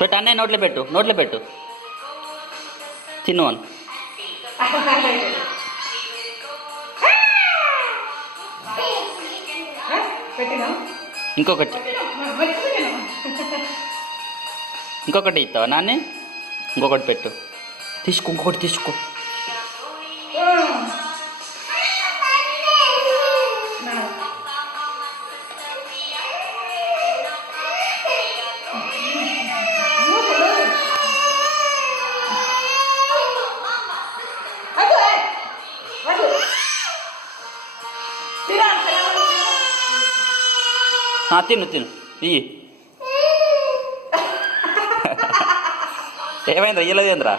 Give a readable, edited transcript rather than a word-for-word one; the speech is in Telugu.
పెట్టు అన్నయ్య నోట్లో పెట్టు తిను అని ఇంకొకటి ఇస్తావా నాన్ని ఇంకొకటి పెట్టు ఇంకొకటి తీసుకో తిను ఇయ్యి ఏమైందిరా ఇయ్యలేదేంద్రా